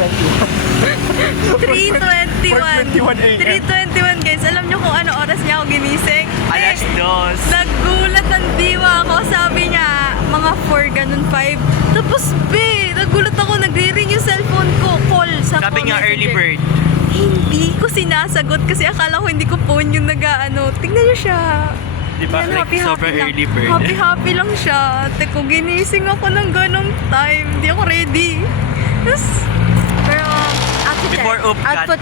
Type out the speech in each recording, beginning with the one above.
3:21 a.m. 3:21 guys. Alam nyo kung ano oras niya ako ginising? Alas 2. Nagulat ang diwa ako. Sabi niya, mga 4, ganun 5. Tapos, nagulat ako. Nagre-ring yung cellphone ko. Call sa Sabi call nga early messenger. bird. Hindi ko sinasagot kasi akala ko hindi ko phone yung nag-ano. Tingnan niyo siya. Di ba? Yan, Like, sobrang lang. early bird. Happy lang siya. Teko, ginising ako ng ganong time. Hindi ako ready. Tapos, pero, outfit Before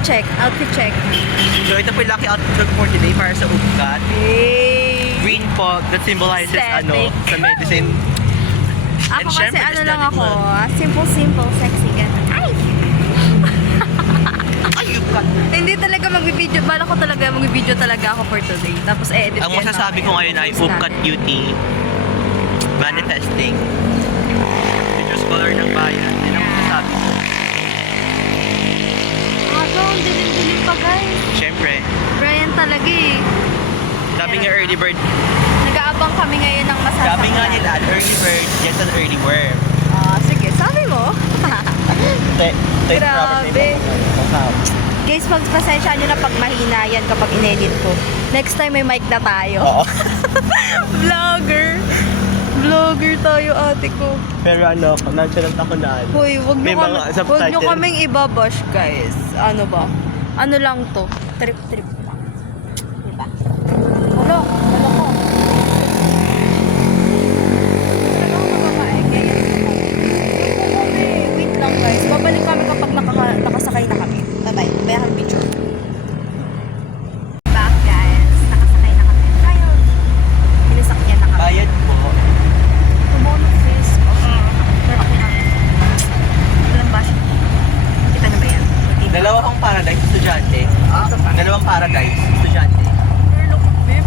check. Upcat. Outfit check. So ito po yung lucky outfit for today para sa Upcat. Hey! Green fog that symbolizes Aesthetic. sa medicine. Ako And kasi syempre, ano lang aesthetic ako. mo. Simple, sexy, ganun. Ay! Ay, Upcat. Hindi talaga magbibideo. Bala ko talaga magbibideo talaga ako for today. Tapos edit Ang masasabi ko ngayon ay Upcat Beauty Manifesting. Picture scholar ng bayan. Yun ang masasabi ko. Ang dilim-dilim pa guys. Syempre, Brian talaga eh. sabi nga early bird. Nag-aabang kami ngayon ng masasakyan. Sabi nga nila, early bird, gets an early worm. Sige, sabi mo. Grabe. Grabe. Guys, pagpasensya nyo na pag mahina yan kapag inedit ko. Next time may mic na tayo. Oo. Vlogger tayo ate ko. Pero ano, nonchalant ako na ano. Hoy, wag May nyo, mga wag subtitle. nyo kaming ibabash guys. Ano ba? Ano lang to? Trip lang. Diba? Ano ko? Wait lang guys. Babalik kami kapag nakasakay na kami. Bye-bye. May akong picture. Back guys. Nakasakay na kami. Tayo. Pinasakyan na kami. Bayad po. Tumono face. Okay. Pero okay na. Walang bash. Kita na ba yan? Dalawa pang paradise, estudyante. Ito pa. Dalawang paradise, estudyante. Look, babe.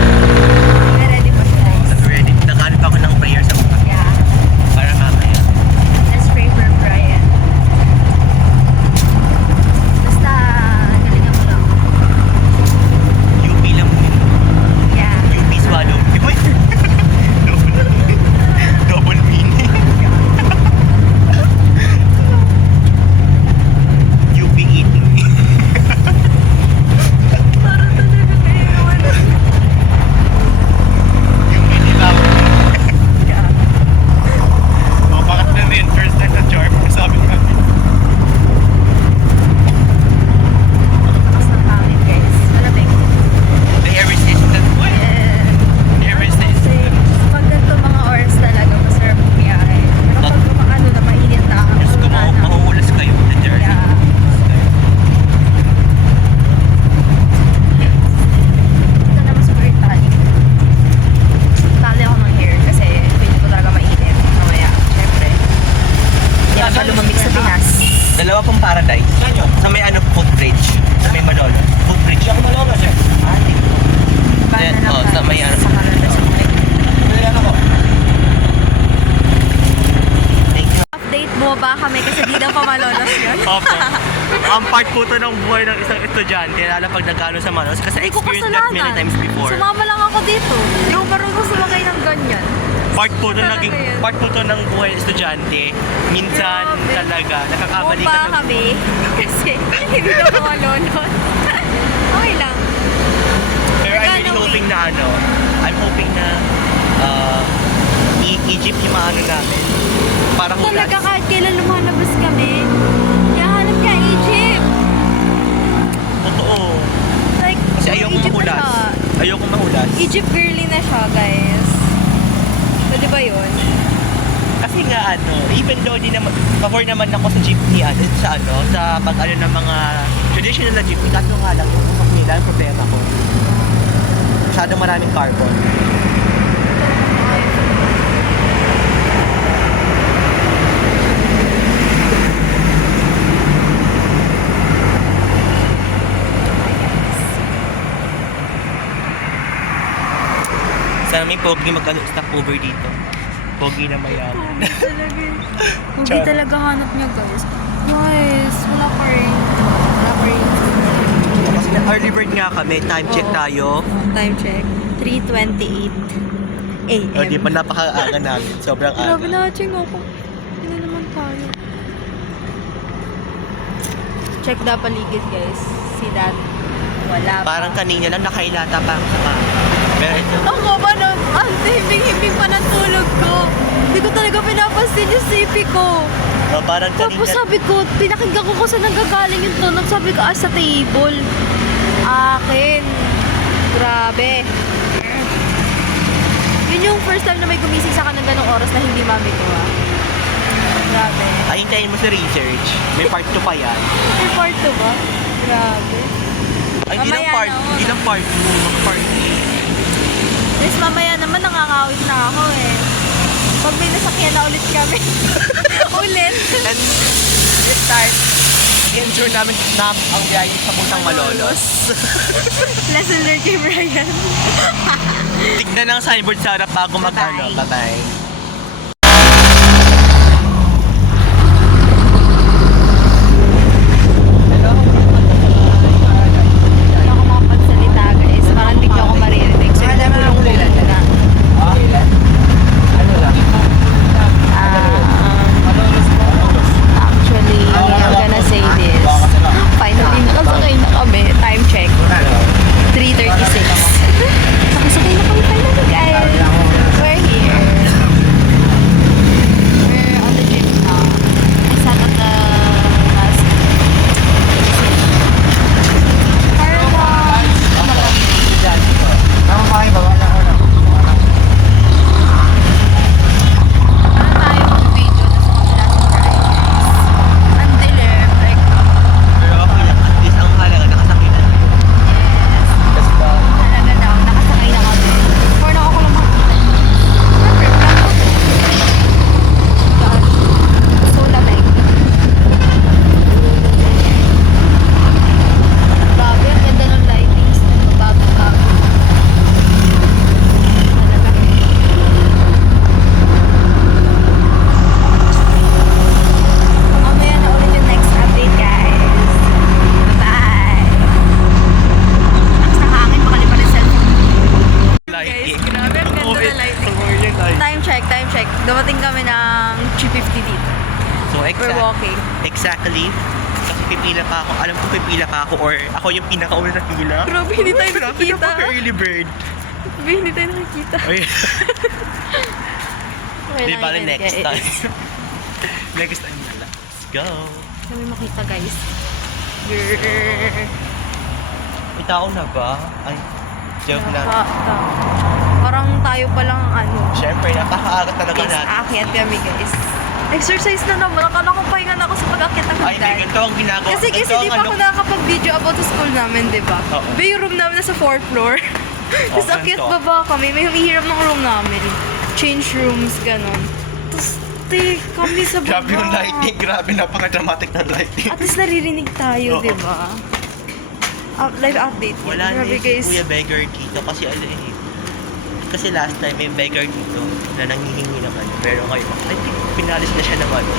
Ready pa siya guys. Ready. Naghanap ako ng prayer sa mukha. Yeah. Para mamaya. Let's pray for Brian. Basta, galingan mo lang. UP lang mo yun. Yeah. UP swallow. Uy! Double meaning. UP eating. Para talaga kayo. UP dilaw. Yeah. O, bakit na din first time sa charm? Sabi nga. Lakas ng hangin guys. Malamig. The air resistant. Uy! Yeah. Air resistant. Kasi pag ganito mga oras talaga, masarap bumiyahe. Pero pag ano na mainit na, Diyos ko, wala na. mahuhulas kayo. The journey. Yeah. Ito naman siguro yung tali. Tali ako ng hair kasi pwede ko talaga mainit. Mamaya, syempre. Hindi ako pa lumamig sa Pinas. Dalawa pong paradise. Sa may ano, footbridge. Sa may Manolo. Footbridge. Ako Manolo, sir. Paano lang Oh, sa may ano. sa Canada sa Quebec. Thank you. Update, bumaba kami kasi di daw pa malolos yun. Opo. Ang part po to ng buhay ng isang estudyante, lalo pag nag-ano sa Manos, kasi Hindi ko experience that many kasalanan. times before. Sumama lang ako dito. Hindi ko marunong sumakay ng ganyan. Part po to Talaga naging yun. part po to ng buhay ng estudyante. Minsan Grabe. talaga nakakakamali Bumaba ka ng kami kasi hindi daw pa malolot. Okay lang. Pero I'm really Nagano hoping na ano, I'm hoping na i-Egypt yung maano namin. Para Talaga hulas. kahit kailan lumalabas kami, hahanap ka Egypt. Totoo. Like, Kasi ayokong Egypt na mahulas. siya. Ayokong mahulas. Egypt girly na siya, guys. Pwede ba yun? Kasi nga ano, even though di naman, pabor naman ako sa jeepney, ano, sa ano, sa pag-ano ng mga traditional na jeepney, kaso nga lang, yung usok nila, ang problema ko. Masyadong maraming carbon. Sana may pogi mag-stop over dito. Pogi na mayaman. Pogi talaga hanap niya, guys. Guys, wala pa rin. Wala pa rin. Kasi early bird nga kami, time check Oo. tayo. Time check. 3:28 a.m. O, di ba napaka-aga namin? Sobrang Grabe aga. na, ching ako. Hindi naman tayo. Check the paligid, guys. See that? Wala pa. Parang kanina lang nakailata pa ako sa kama. Pero ito, Ako ba na, himing-himing pa ng tulog ko. Hindi ko talaga pinapansin yung CP ko. parang Tapos kanina. sabi ko, pinakinggan ko kung saan nanggagaling yung tunog. Sabi ko, sa table. Akin. Grabe. Yun yung first time na may gumising sa ng ganong oras na hindi mami ko, ah. Grabe. Ay, hintayin mo sa research. May part 2 pa yan. May part 2 ba? Grabe. Ay, hindi lang Mamaya part, na, oh. hindi lang part 2, mga part 3. Yes, mamaya naman nangangawit na ako eh. Pag may nasakyan na ulit kami. Ulit. And we start, ensure namin na ang biyahe sa puntang Malolos. Lesson learned kay Brian. Tignan ang signboard sa harap bago mag-ano. Bye-bye. Bye-bye. Hindi ako makapagsalita guys. Parang hindi niyo ako maririnig. So, tulong ko muna. Actually, I'm gonna say this. Finally, nakasakay na kami. Time check. 3:36. Nakasakay na kami finally, guys. We're here. We're on the jeep now. I sat at the last tayo mag-video na sa kabila si Brian. Ang dilim, like, Pero okay lang, at least ang halaga nakasakit na. yes. Kasi ba, Talaga daw, nakasakay na kami. Or na ako lang makikita. God. So lamig. Grabe, ang ganda ng lightings. Bago-bago. Talaga. Mamaya na ulit yung next update, guys. Bye! Ang sa hangin, baka lipa ng cellphone. Guys, lighting. grabe, ang ganda ng lighting. Time check, time check. Dumating kami ng 3:50 dito. So, We're walking. exactly. Kasi pipila pa ako. Alam ko pipila pa ako or ako yung pinakauna sa pila. Grabe, hindi tayo Grabe, nakikita. napaka-early bird. Grabe, hindi tayo nakikita. Ay, Okay di lang bale yun, next guys. time. Next time na lang. Let's go. Kami makita, guys. Grrrr. May tao na ba? Ay, joke lang. Parang tayo palang ano. Siyempre, napaka-aga talaga Guys, natin. aakyat kami, guys. Exercise na naman. Akala ko pahinga na ako sa pag-akyat ng Ay, may hagdan. ganito ang ginagawa. Kasi Ito hindi ang pa ako nakakapag-video about sa school namin, di ba? Oo. Ba yung room namin nasa 4th floor. Tapos ganito. akyat baba kami. May humihiram ng room namin. Change rooms, ganon. Tapos, kami sa baba. Grabe yung lighting. Grabe, napaka-dramatic ng lighting. At least naririnig tayo, Oo. di ba? Live update. Yan. Wala na Grabe, si guys. Kuya Beggar dito kasi ano eh. Kasi last time may beggar dito na nanghihingi naman. Pero ngayon, I think pinalis na siya ng ano.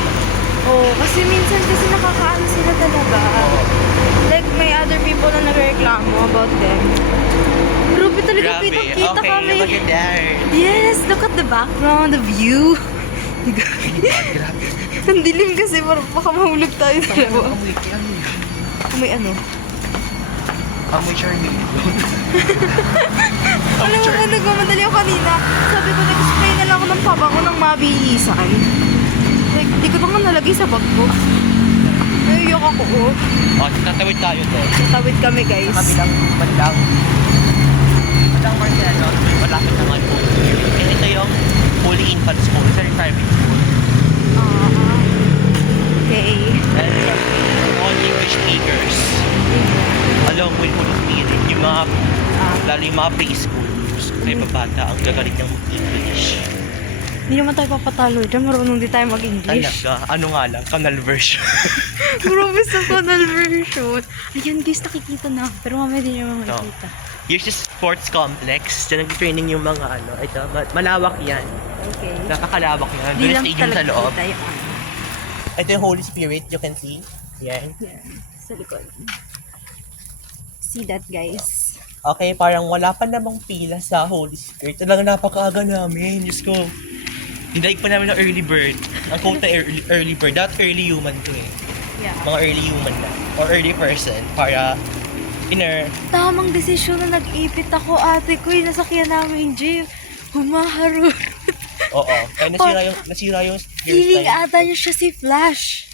Oo, kasi minsan kasi nakakaano sila talaga. Like, may other people na nagreklamo about them. Grabe talaga, Grabe. kitang-kita Okay, kami. look at that. Yes, look at the background, the view. Grabe. Ang dilim kasi, baka mahulog tayo dalawa. May ano? Amoy charming. Alam mo ba, nagmamadali ako kanina. Sabi ko, nag-spray na lang ako ng pabango ng mabihisan. Like, di ko na nga nalagay sa bag ko. Naiyak ako, oh. O, tatawid tayo to. Tawid kami, guys. Sa kabilang bandang Marcelo, malapit naman po. And ito yung Holy Infant School. It's a private school. Okay. And all English speakers. Along with Holy Spirit, yung mga, lalo yung mga preschools, may babata, ang gagaling ng English. Hindi naman tayo papatalo dyan. Marunong di tayo mag-English. Talaga, ano nga lang, canal version. Grabe sa canal version. Ayan, guys, nakikita na. Pero mamaya din naman makikita. Here's the sports complex. Diyan nag-training yung mga ano. Ito, malawak yan. Okay. Napakalawak yan. Hindi Doon lang stadium sa talaga loob. kita yung ano. Ito yung Holy Spirit, you can see. Yan. Yan, sa likod. See that, guys? Okay, parang wala pa namang pila sa Holy Spirit. Talagang napakaaga namin. Diyos ko. Dinaig pa namin ng early bird. Ang quote na early bird. Not early human to eh. Yeah. Mga early human na. Or early person. Para inner. Tamang desisyon na nag-ipit ako, ate ko. Yung nasakyan namin yung jeep. Humaharot. Oo. Kaya nasira yung Feeling hairstyle. ata niya siya si Flash.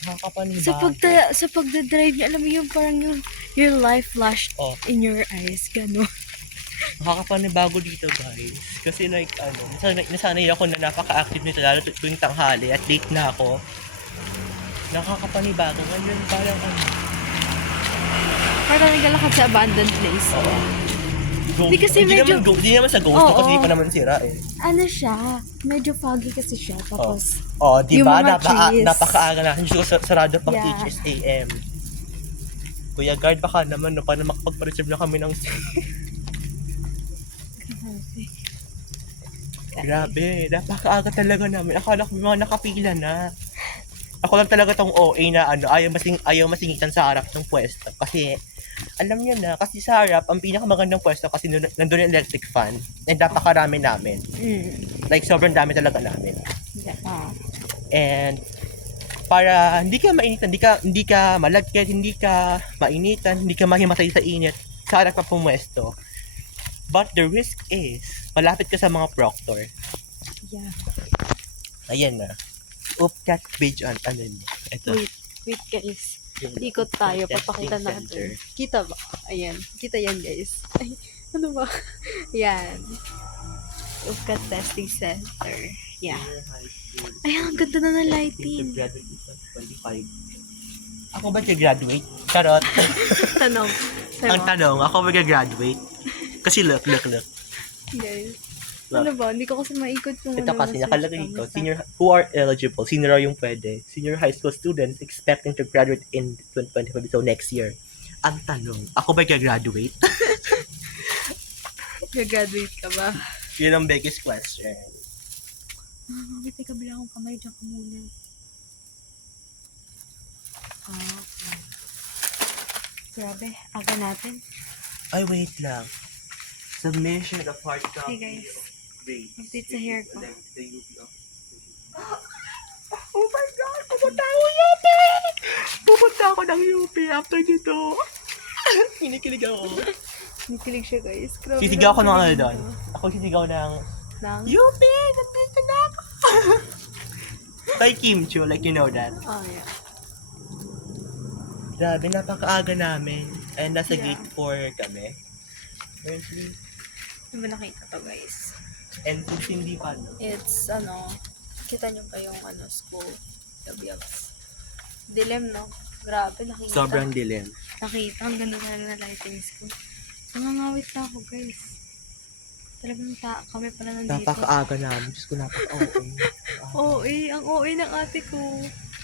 Nakakapanibago. Sa pagdadrive niya, alam mo yung parang your life flashed Oh. in your eyes. Gano'n. Nakakapanibago dito guys. Kasi like nasanay ako na napaka-active nito lalo tuwing tanghali at late na ako. Nakakapanibago. Ngayon parang Parang naglalakad sa abandoned place. Oo. Di kasi medyo- Hindi naman sa ghost Oo. kasi di pa naman sira eh. Ano siya? Medyo foggy kasi siya. Tapos, Di yung ba? mga trees. Napakaaga na. Hindi ko sarado pang Yeah. teachers AM. Kuya guard baka naman no, paano makapag-reserve na kami ng Grabe, napakaaga talaga namin. Akala ko may mga nakapila na. Ako lang talaga tong OA na ayaw masingitan sa harap ng pwesto. Kasi, alam niyo na, kasi sa harap, ang pinakamagandang pwesto kasi nandun yung electric fan. And napakarami namin. Like, sobrang dami talaga namin. Yeah. And, para hindi ka mainitan, hindi ka malagkit, hindi ka mainitan, hindi ka mahimatay sa init, sa harap ka pumwesto. But the risk is, malapit ka sa mga proctor. Yeah. Ayan na. Upcat page on ano niya. Ito. Wait guys. Ikot tayo, papakita Testing natin. center. Kita ba? Ayan. Kita yan guys. Ay, ano ba? Yan. Ufcat Testing Center. Yeah. Ayan, ang ganda na ng lighting. Ako ba graduate? Charot. Tanong. Ang tanong, ako ba graduate? Kasi look. Guys. Ano ba? Hindi ko kasi maikot yung Ito kasi search nakalagay ko. dito, Basta- senior who are eligible, senior yung pwede. Senior high school students expecting to graduate in 2025, so next year. Ang tanong, ako ba graduate? Gagraduate ka ba? Yun ang biggest question. Wait, may kabila akong kamay. Diyan ka muna. Okay. Grabe, aga natin. Ay, wait lang. Submission of hard copy Hey, guys. of grades. Update sa hair ko. The UP of... Oh my God! Pupunta ako UP! Pupunta ako ng UP after dito. Kinikilig ako. Nakikilig siya guys. Grabe Sisigaw ako ng ano naman doon. dito. Ako sisigaw ng Nang? UP! Nandito na ako! By Kim Chiu, like you know that. Oh, yeah. Grabe, napakaaga namin. And nasa Yeah. gate 4 kami. Currently. Hindi ba nakita to guys? And kung hindi pa, no? It's, kita nyo pa yung, school. WX. Dilim, no? Grabe, nakita. Sobrang dilim. Nakita, ang ganda na ng lightings ko. Nangangawit na ako, guys. Talagang kami pala nandito. Napakaaga namin. Diyos ko, napaka-OA. OA, ang OA ng ate ko.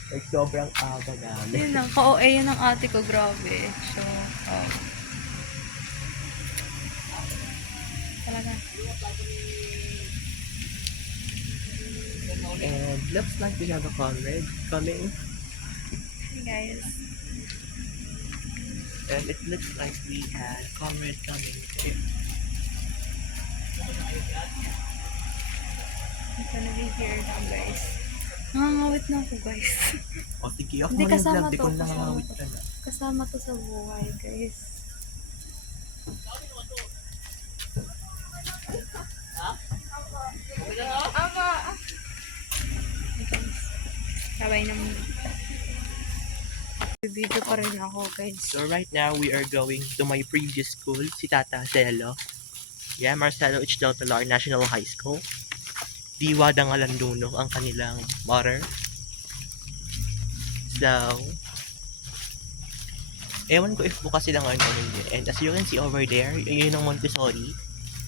Like, sobrang aga namin. Yun lang, ka-OA yan ng ate ko, grabe. So, talaga. And looks like we have a comrade coming. Hey guys. And it looks like we had comrade coming. I'm gonna be here now, guys. Nangangawit na ako, guys. O, sige, ako Hindi, mo kasama vlog, di to, ko kasama nakangawit to. ka na. Kasama to sa buhay, guys. Sabay naman. Video pa rin ako, guys. So right now, we are going to my previous school, si Tata Celo. Yeah, Marcelo H. Del Pilar National High School. Diwa Dangalanduno ang kanilang mother. So, ewan ko if bukas sila ngayon o hindi. And as you can see over there, yun ang Montessori.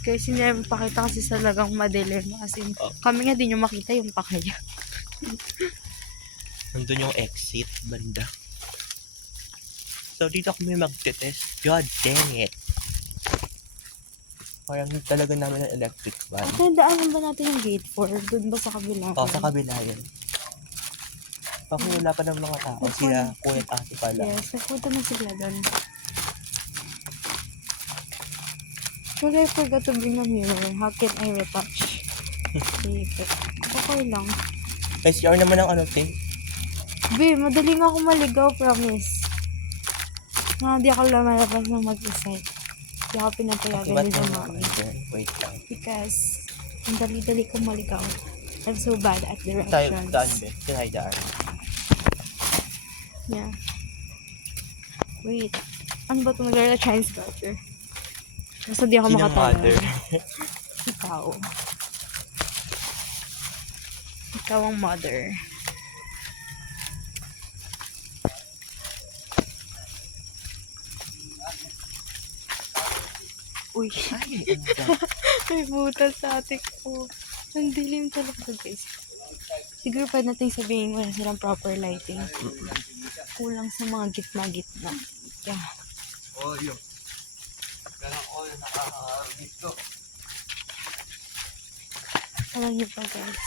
Guys, hindi namin pakita kasi talagang madilim. As in, Oh. kami nga din yung makita yung pakaya. Nandun yung exit, banda. So, dito kami magte-test. God dang it. Parang talaga namin ang electric van. Ate, daanan ba natin yung gate 4? Doon ba sa kabila? O, sa kabila yun. Bakit wala pa ng mga tao? Sila, kuya at ate pala. Yes, nagpunta na sila doon. Well, I forgot to bring a mirror. How can I retouch? Okay lang. SCR naman ang ano, te. Be, madali nga ako maligaw, promise. Hindi ako lumalabas ng mag-isa. Hindi ako pinapayagan ba't ni mo Mami. Wait lang. Because, ang dali-dali ko maligaw. I'm so bad at Tayo, directions. daan, be. Tinay daan. Yeah. Wait. Ano ba ito? Nag-aaral na Chinese culture. Basta di ako Sinang mother? makatagal. Ikaw. Ikaw ang mother. Uy. May butas sa atik ko. Ang dilim talaga, guys. Siguro pa natin sabihin wala silang proper lighting. Kulang sa mga gitna-gitna. Yeah. Alam niyo pa, guys.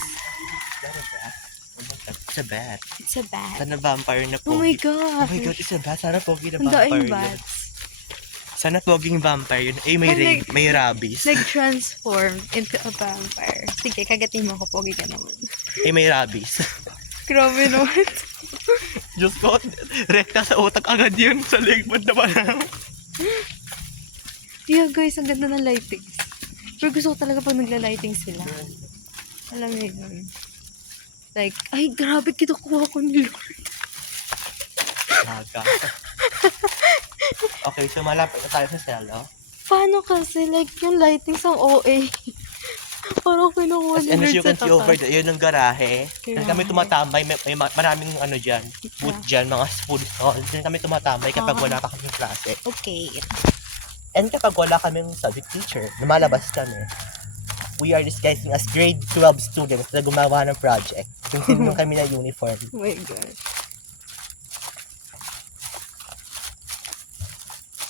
It's a bat. It's a bat. Sana vampire na Oh my pogi. God. Oh my God, it's a bat. Sana pogi na Ang daing vampire yun. bats. Sana poging vampire yun. Eh, may, may rabies. Nag-transform into a vampire. Sige, kagatin mo ako. Pogi ka naman. Eh, may rabies. Grabe naman. Diyos ko, rekta sa utak agad yun. Sa ligbod naman. Yeah, guys, ang ganda ng lightings. Pero gusto ko talaga pag nagla-lighting sila. Alam mo yun. Like, ay, grabe, kinukuha ko ni Lord. Naga. Okay, so malapit na tayo sa selo. Paano kasi? Like, yung lighting sa OA. Parang kinukuha As ni and as Lord you can sa see over tatas. there, yun ang garahe. Garahe. Diyan kami tumatambay, may maraming ano dyan, booth dyan, mga food stalls. Diyan kami tumatambay kapag wala pa kaming klase. Okay. And kapag wala kaming subject teacher, lumalabas kami. We are disguising as grade 12 students na gumawa ng project. Yung sinunong kami na uniform. Oh my God.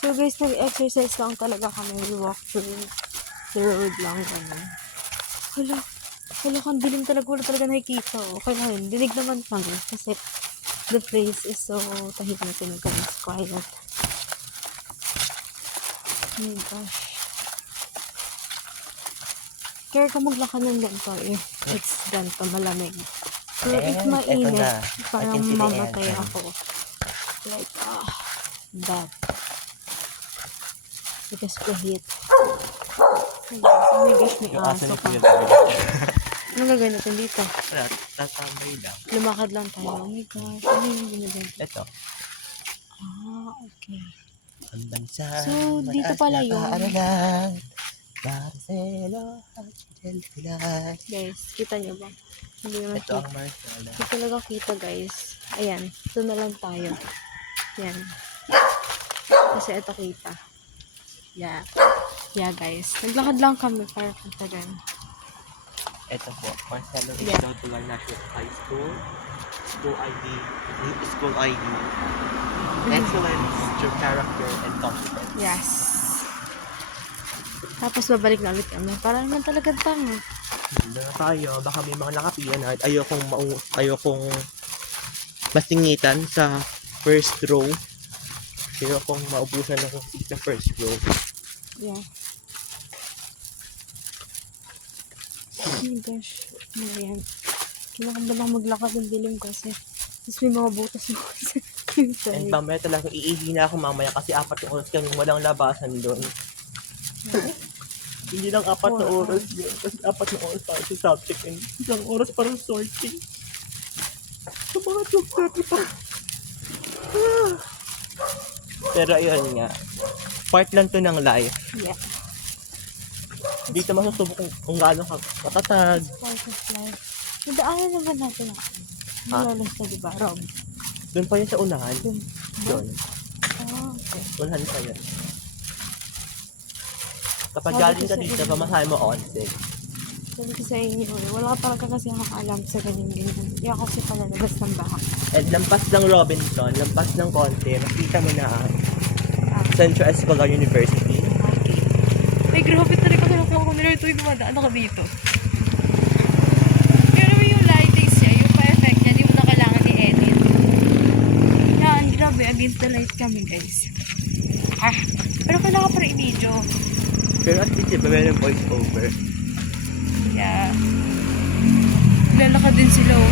So guys, nag-exercise lang talaga kami. We walk through the road lang kami. Hala, kang dilim talaga. Wala talaga nakikita. Okay lang yun. Dinig naman kami. Kasi the place is so tahimik and quiet. Oh my gosh. Kaya ka maglakad ng ganito it's ganito, malamig. Pero if And mainit, eto na. parang I can see the mamatay end. ako. Like, that. Because the heat. Oh my gosh, may Yung aso aso ni ka. Kuya Boy. Anong gagawin natin dito? Wala, tatambay lang. Lumakad lang tayo. Oh my gosh, ano yung ginagawa? Ito. Okay. Ang bansa. So, dito pala yun. Aralan. Marcelo. Archel. Guys, kita nyo ba? Hindi naman Ito kita. ang Marcelo. Hindi talaga kita, guys. Ayan, ito na lang tayo. Yan. Kasi ito kita. Yeah. Yeah, guys. Naglakad lang kami para punta dyan. Ito po, Marcelo is Yeah. Dodular National High School. School ID. School ID. Excellence, your character, and competence. Yes. Tapos babalik na ulit kami. Para naman talagang tanga. Hindi na tayo, baka may mga nakapian at ayokong masingitan sa first row. Ayokong maubusan ng seat sa first row. Yeah. Oh my gosh. Ano yan? Kinakanda lang maglakad ng dilim kasi. Tapos may mga butas mo kasi. And mamaya talaga iihi na ako mamaya kasi 4 na oras kami walang labasan doon. Hindi lang 4 na oras yun. Kasi 4 na oras para sa subject and isang oras para sa sorting. So mga 2:30 pa. Pero ayun nga. Part lang to ng life. Yeah. Dito masusubok kung gaano ka katatag. Part of life. Nadaanan naman natin ako. Malalas na, diba, Rob? Doon pa yun sa unahan. Doon. Okay. Unahan pa yun. Kapag Sabi galing ko ka sa dito, inyo. pamasahe mo 11. Sabi ko sa inyo, wala talaga kasi akong alam sa ganyan-ganyan. Hindi ako kasi palalabas ng bahay. At lampas ng Robinson, lampas ng konti, nakita mo na ang Central Escolar University. Okay. Ay, grabe talaga kinukuha ko nila ito yung dumadaan ako dito. Pero yung lightings niya, yung pa-effect niya, hindi mo na kailangan i-edit. Yan, grabe, against the light kami, guys. Pero kailangan pa rin i-video. Pero at least diba meron voice over? Yeah. Lalakad din sila oh.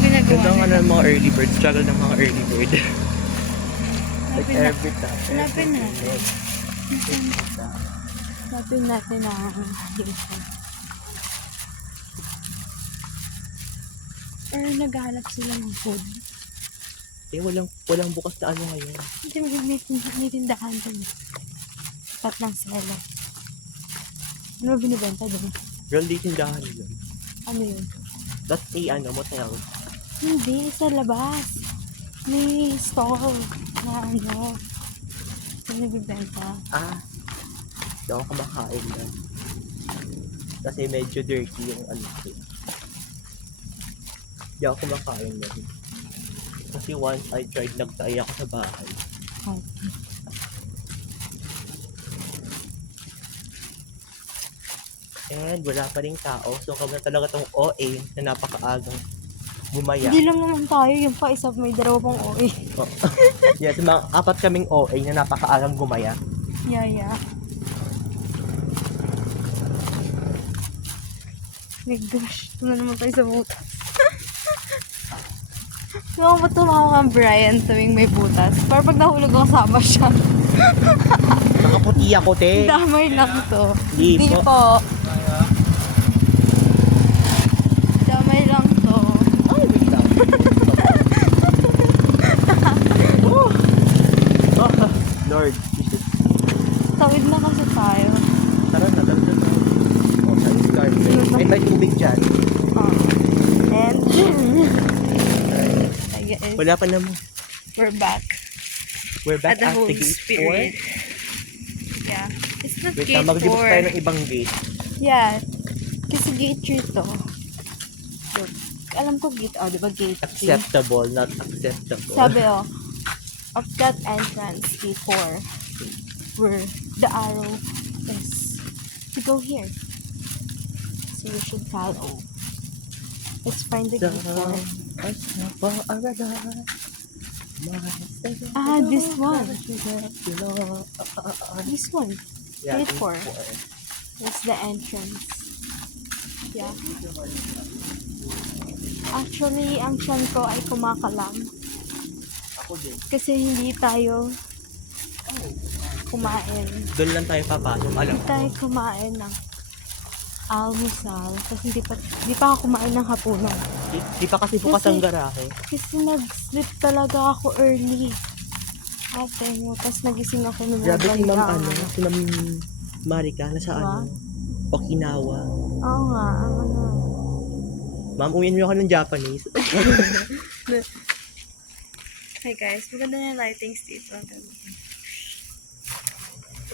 Ginagawa Ganda nga nila. ng mga early bird. Struggle ng mga early bird. Like Hanapin na- every time. hanapin natin. Hanapin natin ang dito. Or naghahanap sila ng food. Walang bukas na ano ngayon. Hindi may tindahan dun. Tatlong sila. Ano ba binibenta dun? Girl, di tindahan yun. Ano yun? That's a motel. Hindi, sa labas. May stall na ano. Binibenta. Hindi ako kumakain lang. Kasi medyo dirty yung ano ko. Hindi ako kumakain lang. Kasi once I tried, nagtay ako sa bahay. Okay. And wala pa rin tao. So kami na talaga tong OA na napakaagang bumaya. Hindi lang naman tayo. Yung pa isa may dalawa pang OA. Oh. Yes, mga 4 kaming OA na napakaagang gumaya. Yeah. My gosh. Ito na naman tayo sa butas. Yung ba't tumawa kang Brian tuwing may butas? Para pag nahulog ako, sama siya. Nakaputi ako, te. Damay lang to. Hindi po. po. Damay lang to. Ay, wait lang. Lord, Jesus. Tawid na kasi tayo. Tara na, tara na. Oh, saan yung garden? Ay, may tubig dyan. And I guess Wala pa naman. we're back We're back at the at Holy the gate 4. Spirit. Yeah. It's not Wait gate lang, mag-rebook 4. tayo ng ibang gate. Yeah. Kasi gate 3 to. Look, alam ko gate, di ba gate 3? Acceptable, not acceptable. Sabi of that entrance, gate 4, where the arrow is to go here. So you should follow. Let's find the gate 4. This one. This one. Yeah, Gate 4. That's the entrance. Yeah. Actually, ang tiyan ko ay kumakalam. Ako din. Kasi hindi tayo kumain. Doon lang tayo papasok. Alam Hindi ko. tayo kumain ng almusal. Kasi hindi pa ako kumain ng hapunan. Di pa kasi bukas Kasi- ang garahe. Kasi nag-sleep talaga ako early. Ate mo. Tapos nagising ako ng Grabe si Ma'am bandang. si Ma'am Marika, nasa Diba? ano? Okinawa. Oo nga. Ano. Ma'am, uwiin mo ako ng Japanese. Hi guys, maganda na yung lightings dito.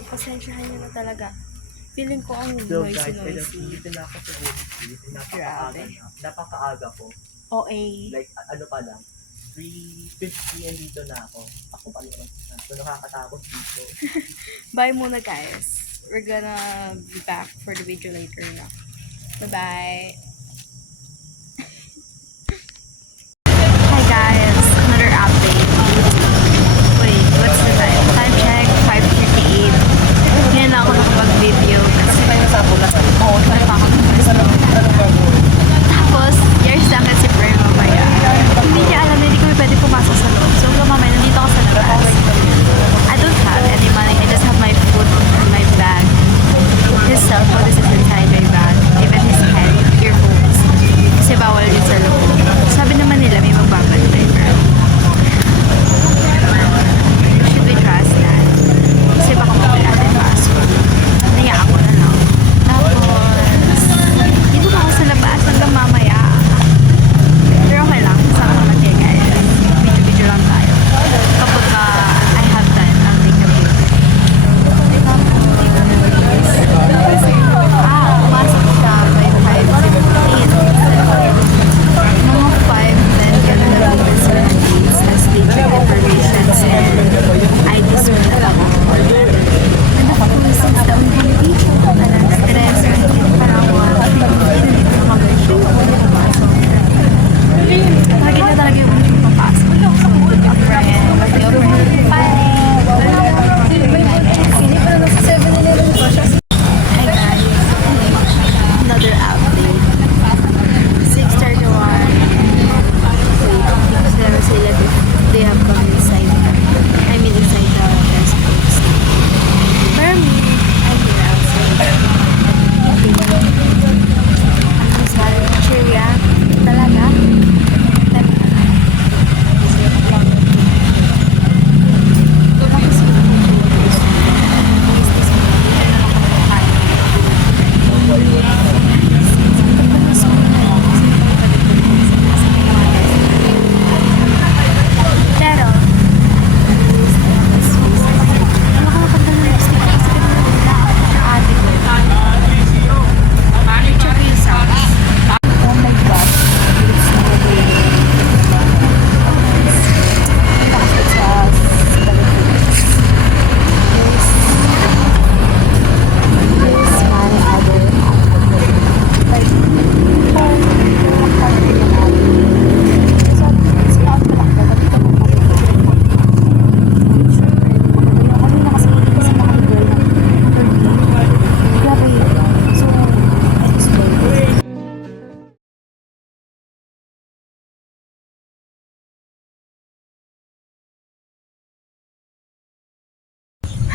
Pasensyahan nyo na talaga. Feeling ko ang So guys, noisy. dito na ako sa Holy Spirit. Grabe. Napakaaga po. OA. Like, ano pa lang. 3:50 and dito na ako. Ako pa naman. So, nakakatakot dito. Bye muna guys. We're gonna be back for the video later na. Bye-bye. Hi guys, another update. Wait, what's the time? Time check, 5:58. Ngayon lang ako nakapag-video kasi oo, tayo pa ako. Tapos, years lang kasi prayer mamaya. Hindi niya alam na hindi kami pwede pumasok sa loob. So, mamaya nandito ako sa labas. I don't have any money. I just have my food in my bag. His cell phone is inside my bag. Even his head, earphone. update. 6:31. Because never sila they have gone inside. I mean inside the restaurant. For me, I'm here outside. Ang masal, cheeria, talaga. Pero,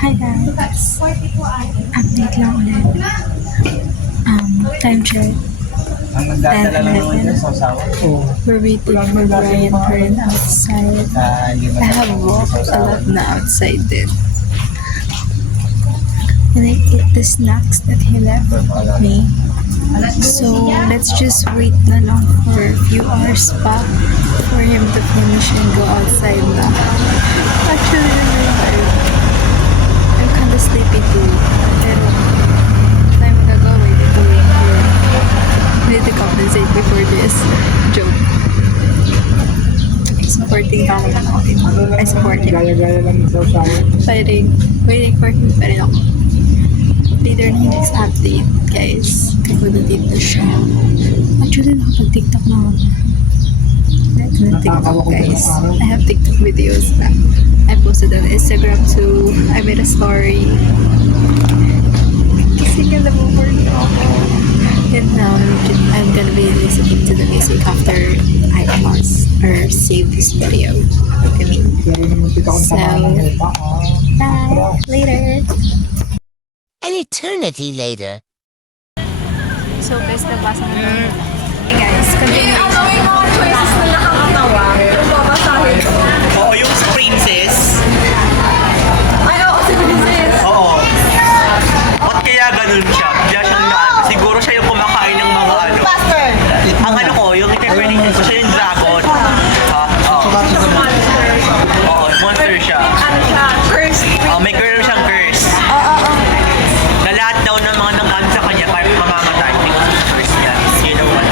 hi guys, update lang ulit. Time check. Ang nagdadala lang naman dyan sa usawa. We're waiting for Brian Kern outside. I have walked a lot na outside din. And I ate the snacks that he left me. So let's just wait na lang for a few hours pa for him to finish and go outside na. Actually, I'm kinda sleepy too. Pero time gagawin ito here. Need to compensate before this joke. Supporting ako na ako. I support him. Gaya-gaya lang sa usawa. Waiting for him pa rin ako. Later na yung next update, guys. Kapag nandito siya. Actually, nakapag-TikTok na ako. TikTok, guys. I have TikTok videos na. I posted on Instagram too. I made a story. Kasi nga nabuboard na ako. And now, I'm gonna be listening to the music after I pause or save this video. I mean, so, bye. Later. An eternity later. So, guys, nabasa na naman. Hey guys, continue. Oo, yung sa princess. Si Princess. Oo. Ba't kaya ganun siya? Kaya siyang na, siguro siya yung kumakain ng mga ano. Ang ano ko, yung interpretation ko siya yung dragon. Oo, monster siya. May curse siyang curse. Na lahat daw ng mga nanggamit sa kanya, parang mamamatay. Because of curse niya. You know what?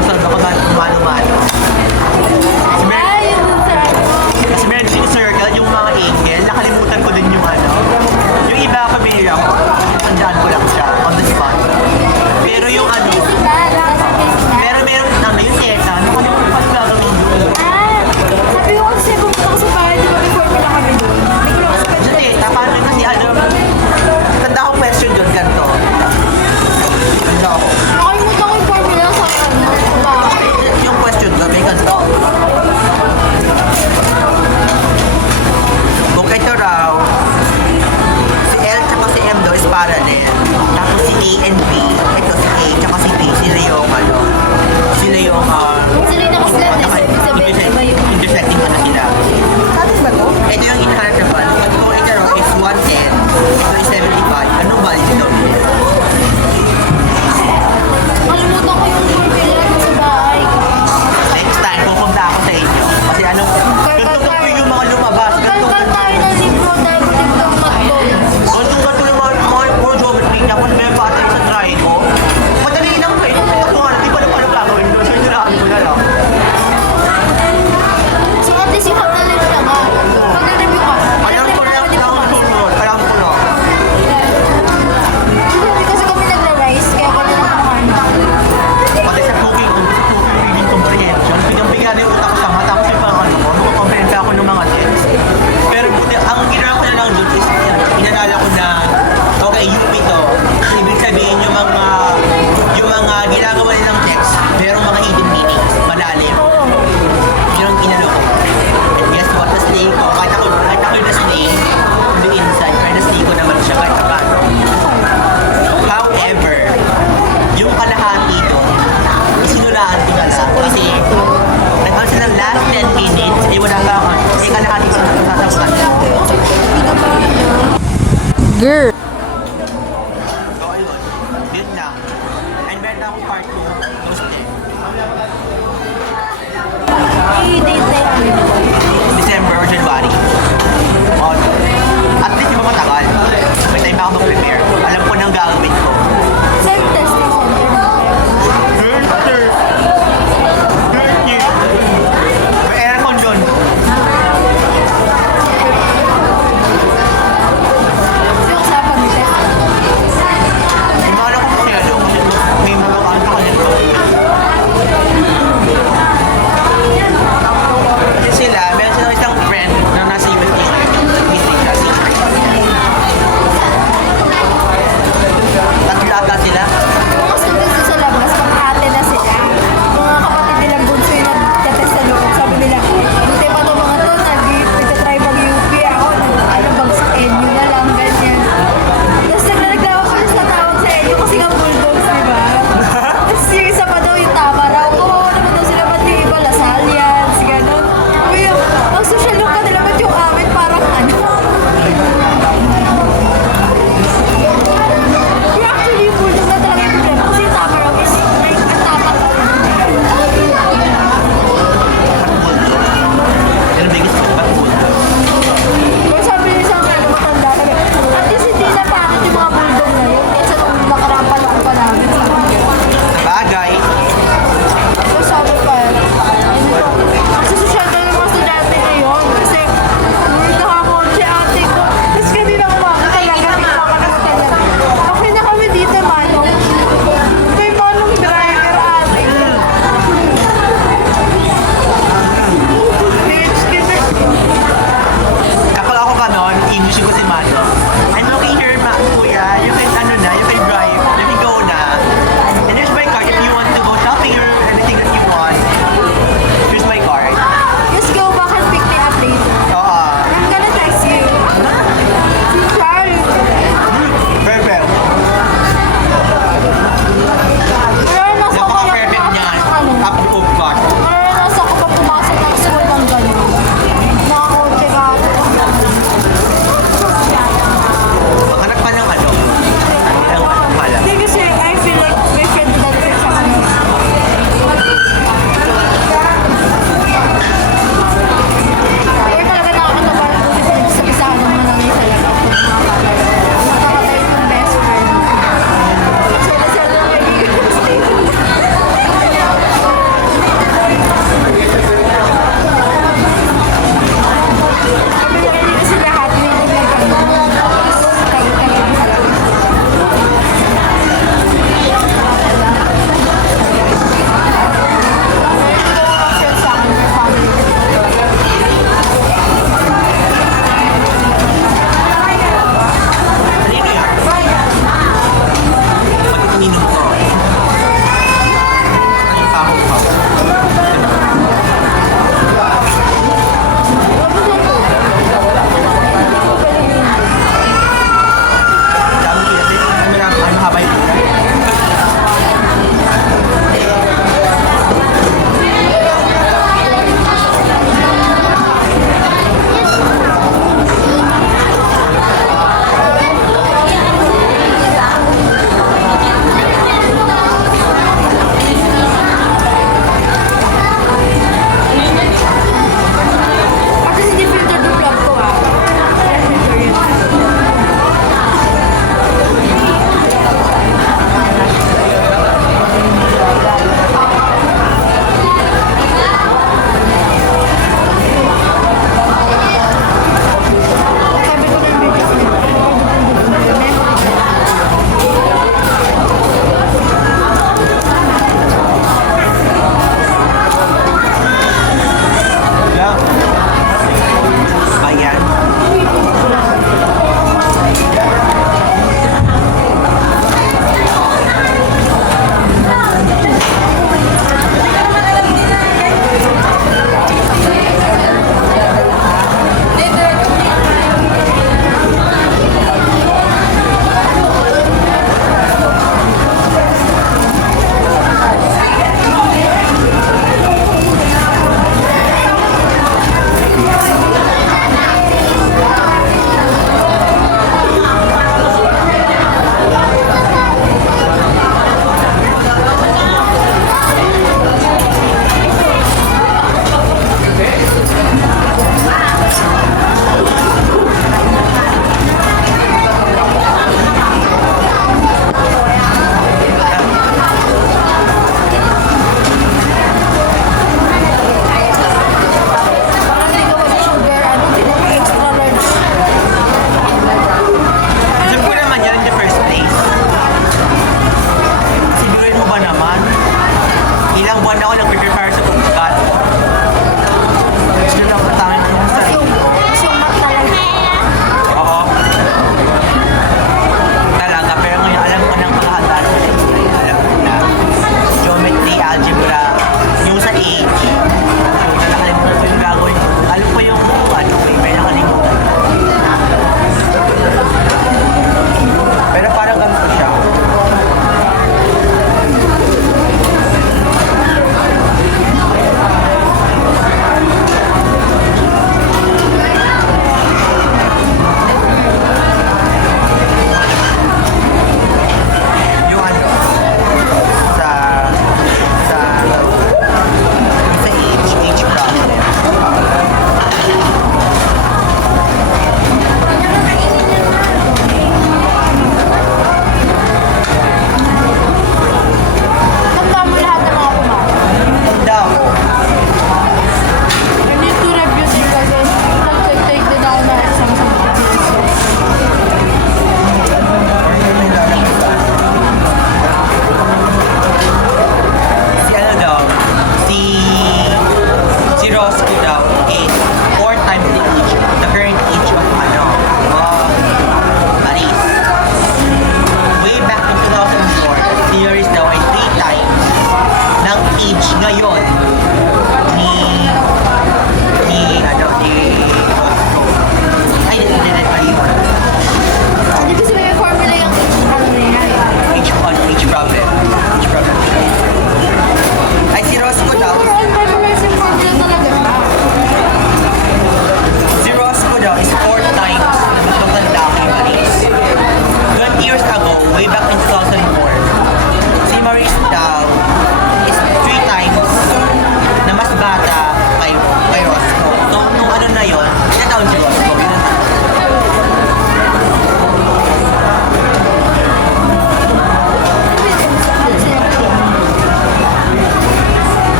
Luzon, baka mano-mano. Kasi meron din yung circle, yung mga angel, nakalimutan ko din yung ano. Yung iba pamilya ko, tandaan ko lang siya, on the spot. Pero yung ano, pero meron ano, yung teta, nakalimutan ko yung gagawin doon. Sabi ko kasi pumunta ko sa bahay, di ba before pala kami doon? Hindi ko lang kasi Yung teta, paano kasi ano, tanda ko question doon, ganito. Tanda ko. nakalimutan ko yung formula sa ano, sa bahay. Yung question doon, may ganito. Kung ito raw, si L tsaka si M daw is parallel. Tapos si A and B, ito si A tsaka si B, sila yung ano, sila yung Sila yung nakaslat eh, so ibig sabihin, iba yung... intersecting ano sila. Tapos ba to? Ito yung inherent na value. At kung ito raw is 110, ito is 75, anong value daw nila? Nakalimutan ko yung formula sa bahay. Next time, pupunta ako sa inyo. Kasi ano, ganito po yung mga lumabas. Pagkalkal tayo ng libro dahil ko din itong matbol. Ganito yung mga puro geometry. Tapos may bata sa drawing ko. Madali lang kayo. Ako nga, di pa na paano gagawin doon. So, hinirahan ko na lang. So at least you have the list na ba? Pag na-review ka, Alam ko na lang ang susunod. Alam ko na. Hindi kasi kami nagra-rise, kaya kami nakakaano. Pati sa cooking reading comprehension, bigang-biga na yung utak ko sa mata. Tapos yung mga ano ko, makakomprehend ako ng mga text. Pero buti, ang ginawa ko na lang doon is, pinalala ko na, okay, UP to. Ibig sabihin yung mga ginagawa nilang text, merong mga hidden meanings, malalim. Yun ang inalo ko. And guess what? Na-slay ko. Kahit ako yung na-slay, on the inside, pero na-slay ko naman siya kahit paano. However, yung kalahati doon, isinulaan ko na lang. Kasi, nagkaroon sila ng last 10 minutes, eh wala pa ako. Eh kalahati ko na sasagutan. Girl. So, ayun. Yun lang. And meron akong part 2. Those day. I-date na yung December or January. On. At least, di ba matagal? May time pa ako mag-prepare. Alam ko nang gagawin ko. Self-testing center. May aircon yun. Yung usapan mo.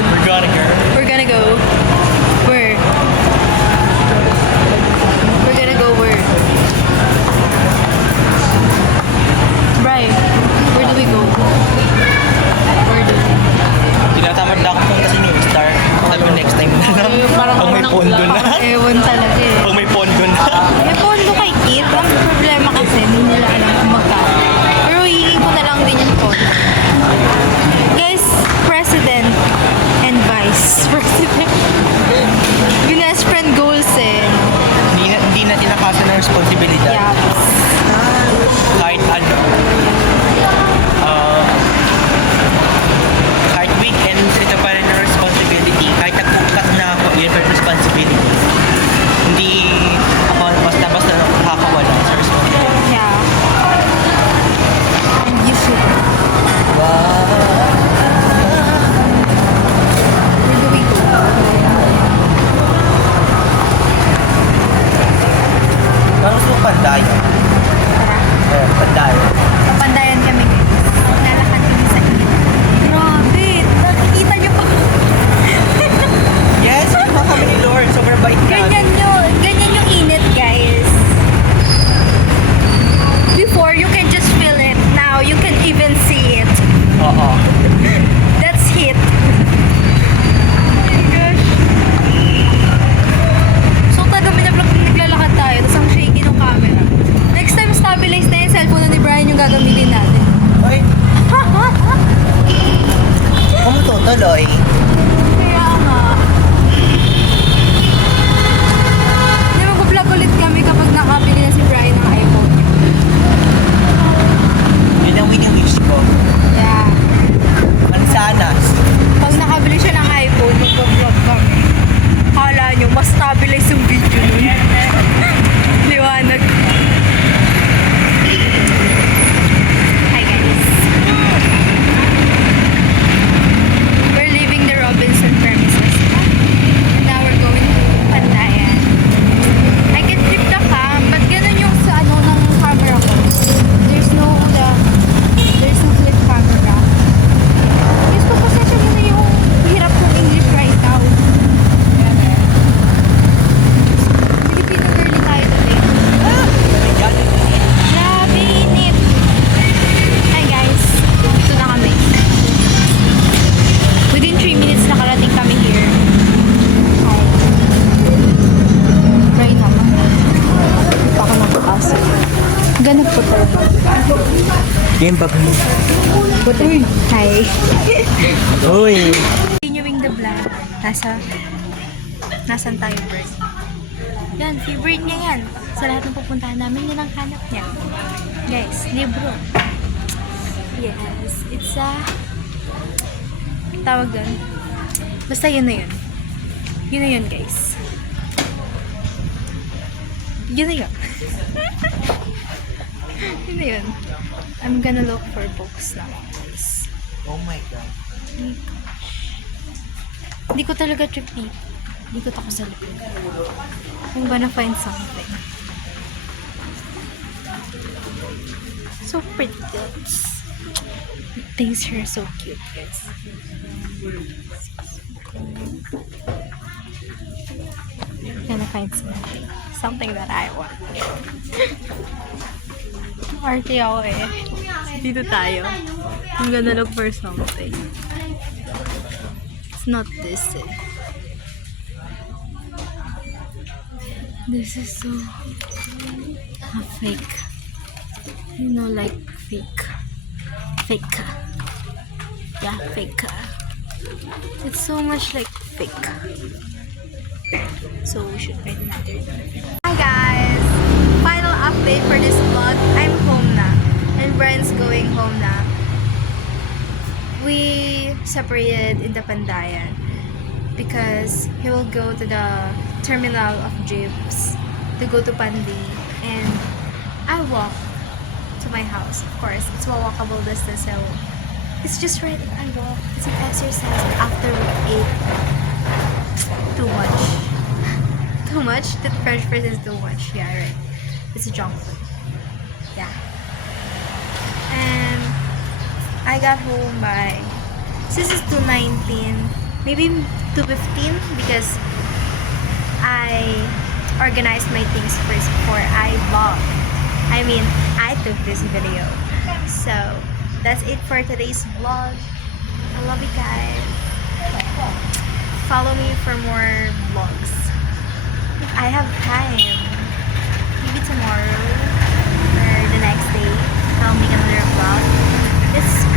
yun. We're gonna go. We're gonna go. Where? We're gonna go where? Brian, where do we go? Where do we? Tinatamad na ako kung kasi New Star. Sabi ko next time na lang. Parang Pag may pondo na. Ewan talaga eh. Pag may pondo na. May pondo kay Kit. Ang problema kasi, hindi nila alam kung magkano. Pero hihingin ko na lang din yung pondo. Guys, President and Vice President. Best friend goals eh. Hindi na tinakasan ng responsibilidad. Yeah. Kahit ano. Kahit weekends, ito pa rin ang responsibility. Kahit nagpukat na ako, yun pa rin responsibility. Hindi ako basta-basta nakakawala sa responsibility. Yeah. And you should. Where do we go? Parang gusto ko pandayan. Tara. Pandayan. Papandayan kami guys. Lalakad kami sa inyo. Grabe! Nakikita niyo pa. Yes, kita kami ni Lord. Sobrang bait namin. Ganyan yung init guys. Before, you can just feel it. Now, you can even see it. Oo. That's heat. Oh my gosh. So, taga binablog naglalakad tayo. Tapos ang shaky ng camera. Next time, stabilize na yung cellphone ni Brian yung gagamitin natin. Ay, kung tutuloy. Kaya nga. Hindi mag-vlog ulit kami kapag nakabili na si Brian ng iPhone. Yun ang wini-wish ko. Yeah. Mansanas. Pag nakabili siya ng iPhone, mag-vlog kami. Kala nyo, mas stabilize yung video nun. Liwanag. Hi guys. We're leaving the Robinson premises. And now we're going to Pandayan. I can flip the cam, but ganun yung sa ano ng camera ko. There's no flip camera. Yes, pagpasensya nyo na yung hirap ng English right now. Filipino girly tayo today. Grabe, init. Hi guys, dito na kami. Within 3 minutes nakarating kami here. Hi. Right naman. Baka nakakasa. Ganap po talaga. Game bag mo. Hi. Uy. Continuing the vlog. Nasaan tayo, bird? Yan, favorite niya yan. Sa lahat ng pupuntahan namin, yan ang hanap niya. Guys, libro. Yes, it's a... Tawag doon. Basta yun na yun. Yun na yun, guys. Yun na yun. Yun na yun. I'm gonna look for books now, guys. Oh my God. Hindi ko talaga trip dito. Likot ako sa likod. I'm gonna find something. So pretty, guys. Things here are so cute, guys. Gonna find something. Something that I want. Arte ako eh. Dito tayo. I'm gonna look for something. It's not this eh. This is so fake. You know, like fake. Fake. Yeah, fake. It's so much like fake. So we should find another. Hi guys! Final update for this vlog. I'm home na. And Brian's going home na. We separated in the Pandayan because he will go to the terminal of jeeps to go to Pandi, and I walk to my house. Of course, it's a walkable distance, so it's just right that I walk. It's an exercise after we ate too much. Too much? That French fries is too much. Yeah, right. It's a junk food. Yeah. And I got home by... This is 2:19. maybe 2:15 because I organized my things first before I vlog. I mean, I took this video. So, that's it for today's vlog. I love you guys. Follow me for more vlogs. If I have time, maybe tomorrow or the next day, I'll make another vlog. It's